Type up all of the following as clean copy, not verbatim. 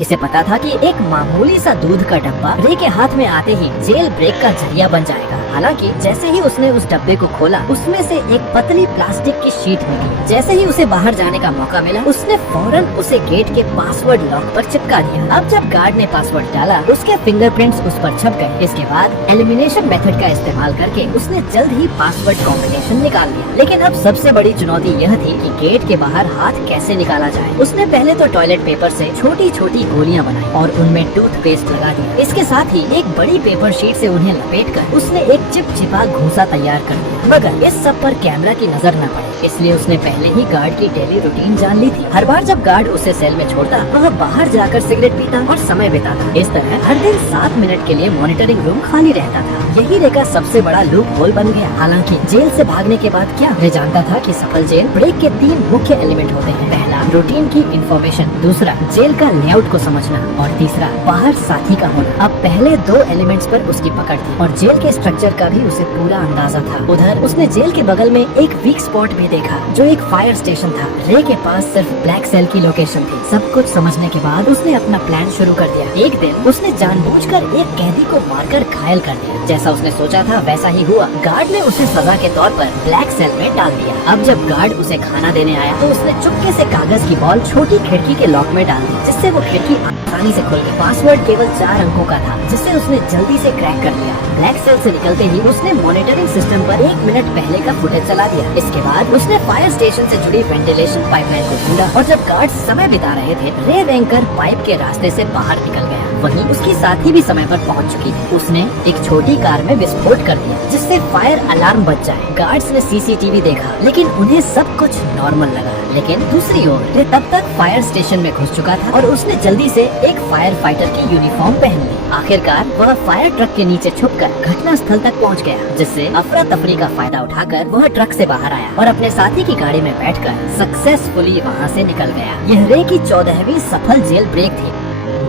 इसे पता था कि एक मामूली सा दूध का डब्बा रे के हाथ में आते ही जेल ब्रेक का जरिया बन जाएगा। हालांकि जैसे ही उसने उस डब्बे को खोला, उसमें से एक पतली प्लास्टिक की शीट निकली। जैसे ही उसे बाहर जाने का मौका मिला, उसने फौरन उसे गेट के पासवर्ड लॉक पर चिपका दिया। अब जब गार्ड ने पासवर्ड डाला, उसके फिंगरप्रिंट्स उस पर छप गए। इसके बाद एलिमिनेशन मेथड का इस्तेमाल करके उसने जल्द ही पासवर्ड कॉम्बिनेशन निकाल लिया। लेकिन अब सबसे बड़ी चुनौती यह थी कि गेट के बाहर हाथ कैसे निकाला जाए। उसने पहले तो टॉयलेट पेपर से छोटी छोटी गोलियां बनाई और उनमें टूथपेस्ट लगा दिया। इसके साथ ही एक बड़ी पेपर शीट से उन्हें लपेटकर उसने एक चिपचिपा घूसा तैयार कर दिया। मगर इस सब पर कैमरा की नजर न पड़े, इसलिए उसने पहले ही गार्ड की डेली रूटीन जान ली थी। हर बार जब गार्ड उसे सेल में छोड़ता, वह बाहर जाकर सिगरेट पीता और समय बिताता। इस तरह हर दिन 7 मिनट के लिए मॉनिटरिंग रूम खाली रहता था। यही रे का सबसे बड़ा लूप होल बन गया। हालांकि जेल से भागने के बाद क्या रे जानता था कि सफल जेल ब्रेक के 3 मुख्य एलिमेंट होते हैं। पहला, रूटीन की इंफॉर्मेशन, दूसरा, जेल का लेआउट को समझना और तीसरा, बाहर साथी का होना। अब पहले 2 एलिमेंट्स पर उसकी पकड़ थी और जेल के स्ट्रक्चर का भी उसे पूरा अंदाजा था। उधर उसने जेल के बगल में एक वीक स्पॉट भी देखा, जो एक फायर स्टेशन था। रे के पास सिर्फ ब्लैक सेल की लोकेशन थी। सब कुछ समझने के बाद उसने अपना प्लान शुरू कर दिया। एक दिन उसने जानबूझकर एक कैदी को मारकर घायल कर दिया। जैसा उसने सोचा था वैसा ही हुआ। गार्ड ने उसे सजा के तौर पर ब्लैक सेल में डाल दिया। अब जब गार्ड उसे खाना देने आया तो उसने चुपके से कागज की बॉल छोटी खिड़की के लॉक में डाल दी, जिससे वो खिड़की आसानी से खुल गई। पासवर्ड केवल 4 अंकों का था, जिसे उसने जल्दी से क्रैक कर लिया। ब्लैक सेल से निकलते ही उसने मॉनिटरिंग सिस्टम पर 1 मिनट पहले का फुटेज चला दिया। इसके बाद उसने फायर स्टेशन से जुड़ी वेंटिलेशन पाइपलाइन को ढूंढा और जब गार्ड समय बिता रहे थे, रे रैंकर पाइप के रास्ते से बाहर निकल गया। वहीं उसकी साथी भी समय पर पहुंच चुकी थी। उसने एक छोटी कार में विस्फोट कर दिया, जिससे फायर अलार्म बज जाए। गार्ड्स ने सीसीटीवी देखा, लेकिन उन्हें सब कुछ नॉर्मल लगा। लेकिन दूसरी ओर रे तब तक फायर स्टेशन में घुस चुका था और उसने जल्दी से एक फायर फाइटर की यूनिफॉर्म पहन ली। आखिरकार वह फायर ट्रक के नीचे छुपकर घटना स्थल तक पहुंच गया, जिससे अफरा तफरी का फायदा उठाकर वह ट्रक से बाहर आया और अपने साथी की गाड़ी में बैठकर सक्सेसफुली वहां से निकल गया। यह रे की 14वीं सफल जेल ब्रेक थी,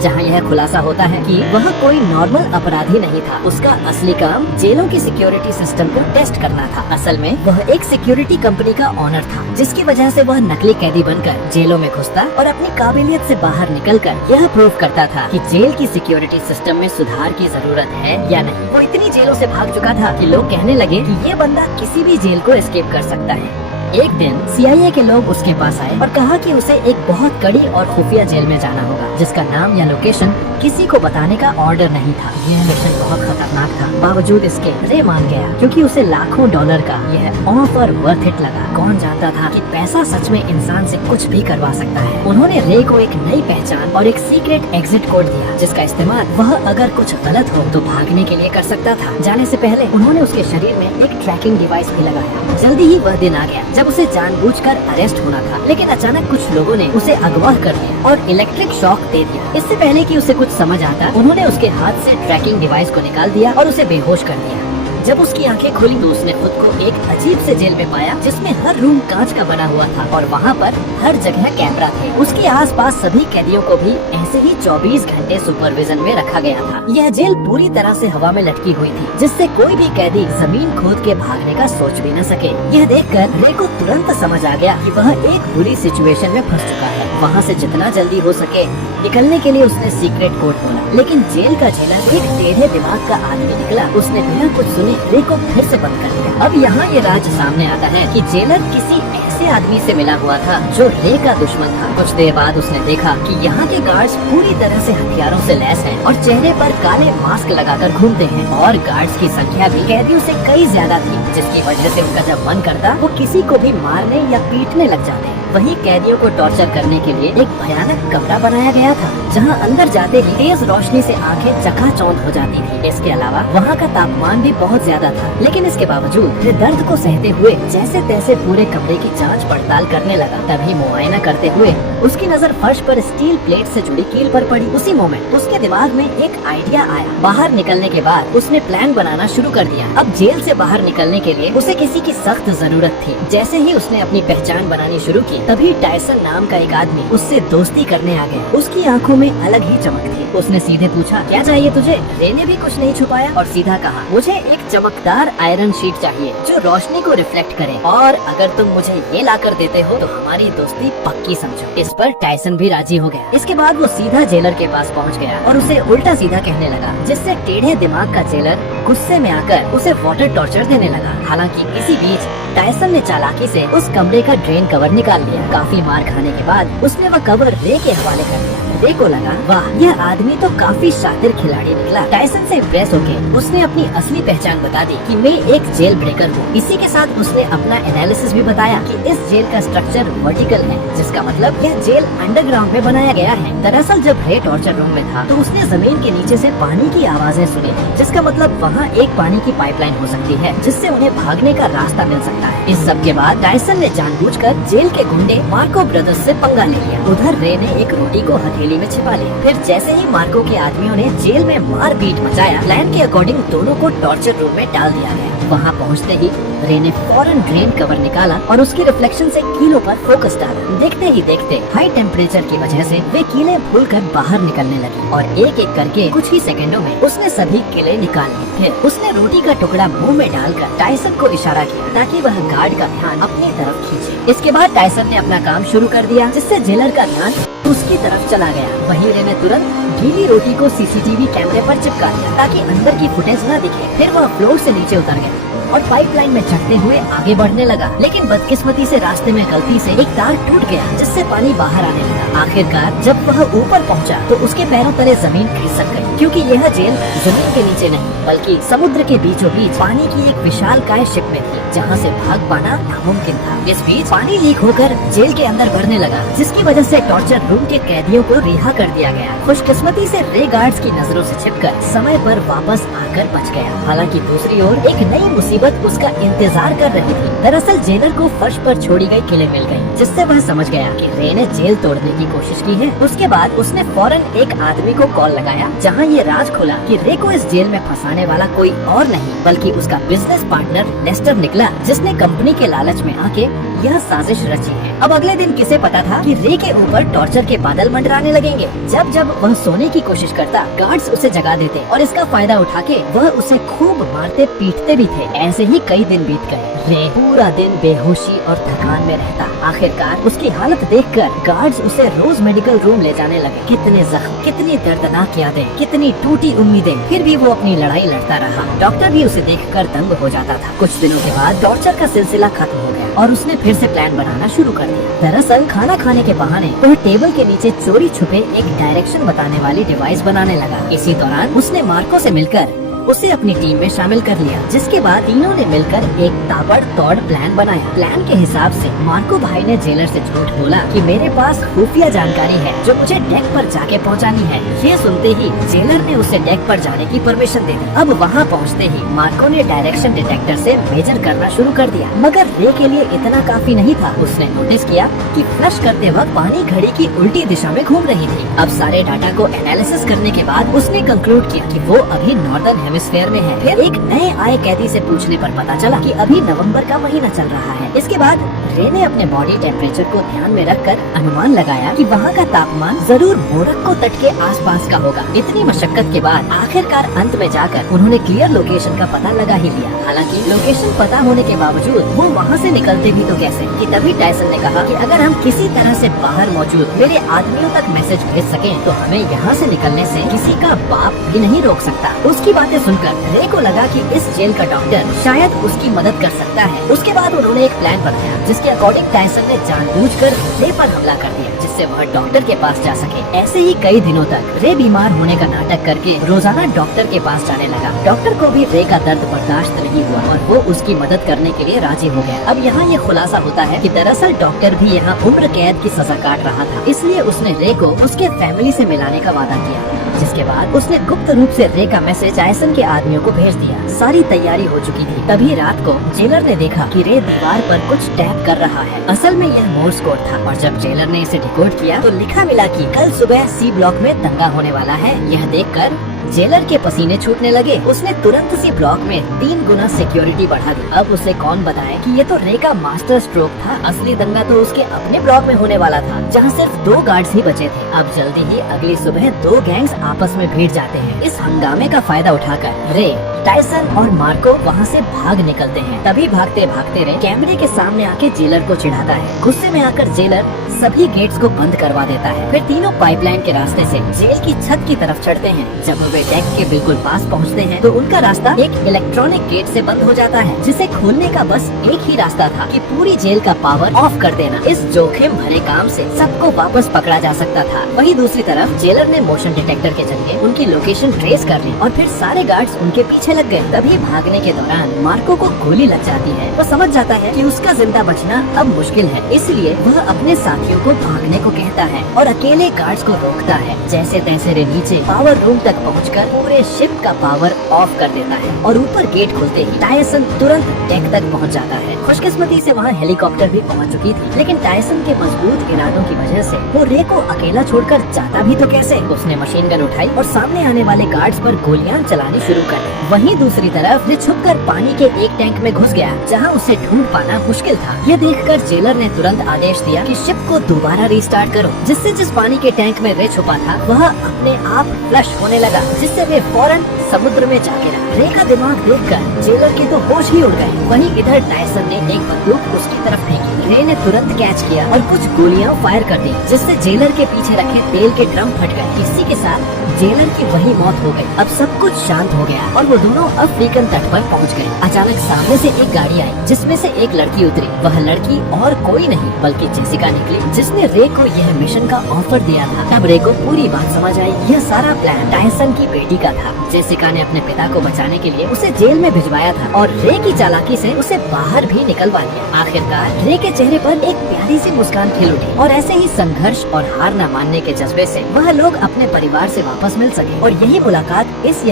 जहां यह खुलासा होता है कि वह कोई नॉर्मल अपराधी नहीं था। उसका असली काम जेलों की सिक्योरिटी सिस्टम को टेस्ट करना था। असल में वह एक सिक्योरिटी कंपनी का ऑनर था, जिसकी वजह से वह नकली कैदी बनकर जेलों में घुसता और अपनी काबिलियत से बाहर निकलकर यह प्रूव करता था कि जेल की सिक्योरिटी सिस्टम में सुधार की जरूरत है या नहीं। वो इतनी जेलों से भाग चुका था कि लोग कहने लगे कि ये बंदा किसी भी जेल को एस्केप कर सकता है। एक दिन CIA के लोग उसके पास आए और कहा कि उसे एक बहुत कड़ी और खुफिया जेल में जाना होगा, जिसका नाम या लोकेशन किसी को बताने का ऑर्डर नहीं था। यह मिशन बहुत खतरनाक था। बावजूद इसके रे मान गया, क्योंकि उसे लाखों डॉलर का यह ऑफर वर्थ इट लगा। कौन जानता था कि पैसा सच में इंसान से कुछ भी करवा सकता है। उन्होंने रे को एक नई पहचान और एक सीक्रेट एग्जिट कोड दिया, जिसका इस्तेमाल वह अगर कुछ गलत हो तो भागने के लिए कर सकता था। जाने से पहले उन्होंने उसके शरीर में एक ट्रैकिंग डिवाइस भी लगाया। जल्दी ही वह दिन आ गया जब उसे जानबूझकर अरेस्ट होना था, लेकिन अचानक कुछ लोगों ने उसे अगवा कर लिया और इलेक्ट्रिक शॉक दे दिया। इससे पहले कि उसे कुछ समझ आता, उन्होंने उसके हाथ से ट्रैकिंग डिवाइस को निकाल दिया और उसे बेहोश कर दिया। जब उसकी आंखें खुली तो उसने खुद को एक अजीब से जेल में पाया, जिसमें हर रूम कांच का बना हुआ था और वहाँ पर हर जगह कैमरा थे। उसके आसपास सभी कैदियों को भी ऐसे ही 24 घंटे सुपरविजन में रखा गया था। यह जेल पूरी तरह से हवा में लटकी हुई थी, जिससे कोई भी कैदी जमीन खोद के भागने का सोच भी न सके। यह देखकर रे को तुरंत समझ आ गया कि वह एक बुरी सिचुएशन में फंस चुका है। वहाँ से जितना जल्दी हो सके निकलने के लिए उसने सीक्रेट कोड बोला, लेकिन जेल का जेलर एक टेढ़े दिमाग का आदमी निकला। उसने बिना कुछ सुने रे को फिर से बंद कर दिया। अब यहाँ ये राज सामने आता है कि जेलर किसी ऐसे आदमी से मिला हुआ था जो रे का दुश्मन था। कुछ देर बाद उसने देखा कि यहाँ के गार्ड्स पूरी तरह से हथियारों से लैस हैं और चेहरे पर काले मास्क लगाकर घूमते हैं और गार्ड्स की संख्या भी कैदियों से कई ज्यादा थी, जिसकी वजह से उनका जब मन करता वो किसी को भी मारने या पीटने लग जाते। वहीं कैदियों को टॉर्चर करने के लिए एक भयानक कमरा बनाया गया था, जहां अंदर जाते ही तेज रोशनी से आंखें चकाचौंध हो जाती थी। इसके अलावा वहां का तापमान भी बहुत ज्यादा था, लेकिन इसके बावजूद वे दर्द को सहते हुए जैसे तैसे पूरे कमरे की जांच पड़ताल करने लगा। तभी मुआयना करते हुए उसकी नजर फर्श पर स्टील प्लेट से जुड़ी कील पर पड़ी। उसी मोमेंट उसके दिमाग में एक आइडिया आया। बाहर निकलने के बाद उसने प्लान बनाना शुरू कर दिया। अब जेल से बाहर निकलने के लिए उसे किसी की सख्त जरूरत थी। जैसे ही उसने अपनी पहचान बनानी शुरू की, थी। तभी टायसन नाम का एक आदमी उससे दोस्ती करने आ गया। उसकी आंखों में अलग ही चमक थी। उसने सीधे पूछा, क्या चाहिए तुझे? रे ने भी कुछ नहीं छुपाया और सीधा कहा, मुझे एक चमकदार आयरन शीट चाहिए जो रोशनी को रिफ्लेक्ट करे, और अगर तुम मुझे ये ला कर देते हो तो हमारी दोस्ती पक्की समझो। इस पर टायसन भी राजी हो गया। इसके बाद वो सीधा जेलर के पास पहुंच गया और उसे उल्टा सीधा कहने लगा, जिससे टेढ़े दिमाग का जेलर गुस्से में आकर उसे वाटर टॉर्चर देने लगा। हालांकि इसी बीच टायसन ने चालाकी से उस कमरे का ड्रेन कवर निकाल लिया। काफी मार खाने के बाद उसने वह कवर रे के हवाले कर दिया। रे को लगा, वाह, यह आदमी तो काफी शातिर खिलाड़ी निकला। टायसन से इम्प्रेस होके उसने अपनी असली पहचान बता दी कि मैं एक जेल ब्रेकर हूँ। इसी के साथ उसने अपना एनालिसिस भी बताया कि इस जेल का स्ट्रक्चर वर्टिकल है, जिसका मतलब यह जेल अंडरग्राउंड में बनाया गया है। दरअसल जब रे टॉर्चर रूम में था तो उसने जमीन के नीचे से पानी की आवाजें सुनी, जिसका मतलब वहाँ एक पानी की पाइपलाइन हो सकती है जिससे उन्हें भागने का रास्ता मिल सकता है। इस सब के बाद टायसन ने जानबूझकर जेल के गुंडे मार्को ब्रदर्स से पंगा ले लिया। उधर रे ने एक रोटी को हथेली में छिपा लिया। फिर जैसे ही मार्को के आदमियों ने जेल में मारपीट मचाया, प्लान के अकॉर्डिंग दोनों को टॉर्चर रूम में डाल दिया गया। वहाँ पहुँचते ही रे ने फौरन ड्रेन कवर निकाला और उसकी रिफ्लेक्शन से कीलों पर फोकस डाला। देखते ही देखते हाई टेम्परेचर की वजह से वे कीलें भूलकर बाहर निकलने लगी और एक एक करके कुछ ही सेकंडों में उसने सभी कीलें निकाल ली। फिर उसने रोटी का टुकड़ा मुंह में डालकर टायसन को इशारा किया ताकि वह गार्ड का ध्यान अपनी तरफ खींचे। इसके बाद टायसन ने अपना काम शुरू कर दिया, जिससे जेलर का ध्यान उसकी तरफ चला गया। वहीं रे ने तुरंत गीली रोटी को सीसीटीवी कैमरे पर चिपका दिया ताकि अंदर की फुटेज न दिखे। फिर वह फ्लोर से नीचे उतर गया और पाइपलाइन में चढ़ते हुए आगे बढ़ने लगा, लेकिन बदकिस्मती से रास्ते में गलती से एक तार टूट गया, जिससे पानी बाहर आने लगा। आखिरकार जब वह ऊपर पहुंचा तो उसके पैरों तले जमीन खिसक गई, क्योंकि यह जेल जमीन के नीचे नहीं बल्कि समुद्र के बीचों बीच पानी की एक विशालकाय शिप में थी, जहाँ से भाग पाना नामुमकिन था। इस बीच पानी लीक होकर जेल के अंदर बढ़ने लगा, जिसकी वजह से टॉर्चर रूम के कैदियों को रिहा कर दिया गया। खुशकिस्मती से रे गार्ड्स की नजरों से छिपकर समय पर वापस आकर बच गया। हालांकि दूसरी ओर एक नई मुसीबत उसका इंतजार कर रही थी। दरअसल जेलर को फर्श पर छोड़ी गई किले मिल गई, जिससे वह समझ गया कि रे ने जेल तोड़ने की कोशिश की है। उसके बाद उसने फौरन एक आदमी को कॉल लगाया, जहां ये राज खुला कि रे को इस जेल में फंसाने वाला कोई और नहीं बल्कि उसका बिजनेस पार्टनर लेस्टर निकला, जिसने कंपनी के लालच में आके यह साजिश रची है। अब अगले दिन किसे पता था कि रे के ऊपर टॉर्चर के बादल मंडराने लगेंगे। जब जब वह सोने की कोशिश करता, गार्ड्स उसे जगा देते और इसका फायदा उठा के वह उसे खूब मारते पीटते भी थे। ऐसे ही कई दिन बीत गए। रे पूरा दिन बेहोशी और थकान में रहता। आखिरकार उसकी हालत देखकर गार्ड्स उसे रोज मेडिकल रूम ले जाने लगे। कितने जख्म, कितनी दर्दनाक यादें, कितनी टूटी उम्मीदें, फिर भी वो अपनी लड़ाई लड़ता रहा। डॉक्टर भी उसे देखकर दंग हो जाता था। कुछ दिनों के बाद टॉर्चर का सिलसिला खत्म हो गया और उसने फिर से प्लान बनाना शुरू कर दिया। दरअसल खाना खाने के बहाने वह टेबल के नीचे चोरी छुपे एक डायरेक्शन बताने वाली डिवाइस बनाने लगा। इसी दौरान उसने मार्को से मिलकर उसे अपनी टीम में शामिल कर लिया, जिसके बाद तीनों ने मिलकर एक ताबड़तोड़ प्लान बनाया। प्लान के हिसाब से मार्को भाई ने जेलर से झूठ बोला कि मेरे पास खुफिया जानकारी है जो मुझे डेक पर जाके पहुंचानी है। ये सुनते ही जेलर ने उसे डेक पर जाने की परमिशन दे दी। अब वहां पहुंचते ही मार्को ने डायरेक्शन डिटेक्टर से मेजर करना शुरू कर दिया, मगर रे के लिए इतना काफी नहीं था। उसने नोटिस किया कि फ्लश करते वक्त पानी घड़ी की उल्टी दिशा में घूम रही थी। अब सारे डाटा को एनालिसिस करने के बाद उसने कंक्लूड किया कि वो अभी नॉर्दर्न हेमिस्फीयर में है। फिर एक नए आए कैदी से पूछने पर पता चला कि अभी नवंबर का महीना चल रहा है। इसके बाद रे ने अपने बॉडी टेम्परेचर को ध्यान में रखकर अनुमान लगाया कि वहाँ का तापमान जरूर मोरक्को तट के आसपास का होगा। इतनी मशक्कत के बाद आखिरकार अंत में जाकर उन्होंने क्लियर लोकेशन का पता लगा ही लिया। हालांकि लोकेशन पता होने के बावजूद वो वहाँ से निकलते भी तो कैसे, कि तभी टायसन ने कहा कि अगर हम किसी तरह से बाहर मौजूद मेरे आदमियों तक मैसेज भेज सकें तो हमें यहाँ से निकलने से किसी का बाप भी नहीं रोक सकता। उसकी बातें सुनकर रे को लगा कि इस जेल का डॉक्टर शायद उसकी मदद कर सकता है। उसके बाद उन्होंने एक प्लान बनाया, जिसके अकॉर्डिंग टायसन ने जानबूझकर रे पर हमला कर दिया, जिससे वह डॉक्टर के पास जा सके। ऐसे ही कई दिनों तक रे बीमार होने का नाटक करके रोजाना डॉक्टर के पास जाने लगा। डॉक्टर को भी रे का दर्द बर्दाश्त नहीं हुआ और वो उसकी मदद करने के लिए राजी हो गया। अब यहाँ ये खुलासा होता है कि दरअसल डॉक्टर भी यहाँ उम्र कैद की सजा काट रहा था, इसलिए उसने रे को उसके फैमिली से मिलाने का वादा किया। जिसके बाद उसने गुप्त रूप से रे का मैसेज टायसन के आदमियों को भेज दिया। सारी तैयारी हो चुकी थी। तभी रात को जेलर ने देखा कि रे दीवार पर कुछ टैप कर रहा है। असल में यह मोर्स कोड था और जब जेलर ने इसे डिकोड किया तो लिखा मिला कि कल सुबह सी ब्लॉक में दंगा होने वाला है। यह देखकर जेलर के पसीने छूटने लगे। उसने तुरंत सी ब्लॉक में 3 गुना सिक्योरिटी बढ़ा दी। अब उसे कौन बताए कि ये तो रे का मास्टर स्ट्रोक था। असली दंगा तो उसके अपने ब्लॉक में होने वाला था, जहाँ सिर्फ 2 गार्ड्स ही बचे थे। अब जल्दी ही अगली सुबह 2 गैंग्स आपस में भिड़ जाते हैं। इस हंगामे का फायदा उठाकर रे, टायसन और मार्को वहाँ से भाग निकलते हैं। तभी भागते भागते रे कैमरे के सामने आके जेलर को चिढ़ाता है। गुस्से में आकर जेलर सभी गेट्स को बंद करवा देता है। फिर तीनों पाइपलाइन के रास्ते से जेल की छत की तरफ चढ़ते हैं। जब वे डेक के बिल्कुल पास पहुंचते हैं तो उनका रास्ता एक इलेक्ट्रॉनिक गेट से बंद हो जाता है, जिसे खोलने का बस एक ही रास्ता था कि पूरी जेल का पावर ऑफ कर देना। इस जोखिम भरे काम से सबको वापस पकड़ा जा सकता था। वहीं दूसरी तरफ जेलर ने मोशन डिटेक्टर के जरिए उनकी लोकेशन ट्रेस कर ली और फिर सारे गार्ड्स उनके पीछे लग गए। तभी भागने के दौरान मार्को को गोली लग जाती है। वो समझ जाता है कि उसका जिंदा बचना अब मुश्किल है, इसलिए वह अपने साथियों को भागने को कहता है और अकेले गार्ड्स को रोकता है। जैसे तैसे रे नीचे पावर रूम तक पहुंचकर पूरे शिप का पावर ऑफ कर देता है और ऊपर गेट खुलते ही टायसन तुरंत डेक तक पहुंच जाता है। खुशकिस्मती से वहाँ हेलीकॉप्टर भी पहुंच चुकी थी, लेकिन टायसन के मजबूत इरादों की वजह से वो रे को अकेला छोड़कर जाता भी तो कैसे। उसने मशीन गन उठाई और सामने आने वाले गार्ड्स पर गोलियां चलानी शुरू कर दी। वहीं दूसरी तरफ रे छुपकर पानी के एक टैंक में घुस गया, जहां उसे ढूंढ पाना मुश्किल था। यह देखकर जेलर ने तुरंत आदेश दिया कि शिप को दोबारा रिस्टार्ट करो, जिससे जिस पानी के टैंक में रे छुपा था वह अपने आप फ्लश होने लगा, जिससे वे फौरन समुद्र में जा गिरा। रे का दिमाग देखकर जेलर के तो होश ही उड़ गए। वहीं इधर टायसन ने एक बंदूक उसकी तरफ फेंकी। रे ने तुरंत कैच किया और कुछ गोलियां फायर कर दी, जिससे जेलर के पीछे रखे तेल के ड्रम फट गए। इसी के साथ जेलर की वही मौत हो गई। अब सब कुछ शांत हो गया और वो दोनों अफ्रीकन तट पर पहुंच गए। अचानक सामने से एक गाड़ी आई, जिसमें से एक लड़की उतरी। वह लड़की और कोई नहीं बल्कि जेसिका निकली, जिसने रे को यह मिशन का ऑफर दिया था। तब रे को पूरी बात समझ आई। यह सारा प्लान टायसन की बेटी का था। जेसिका ने अपने पिता को बचाने के लिए उसे जेल में भिजवाया था और रे की चालाकी से उसे बाहर भी निकलवा लिया। आखिरकार रे के चेहरे पर एक प्यारी सी मुस्कान खिल उठी और ऐसे ही संघर्ष और हार न मानने के जज्बे से वह लोग अपने परिवार से वापस मिल सके। और यही मुलाकात इस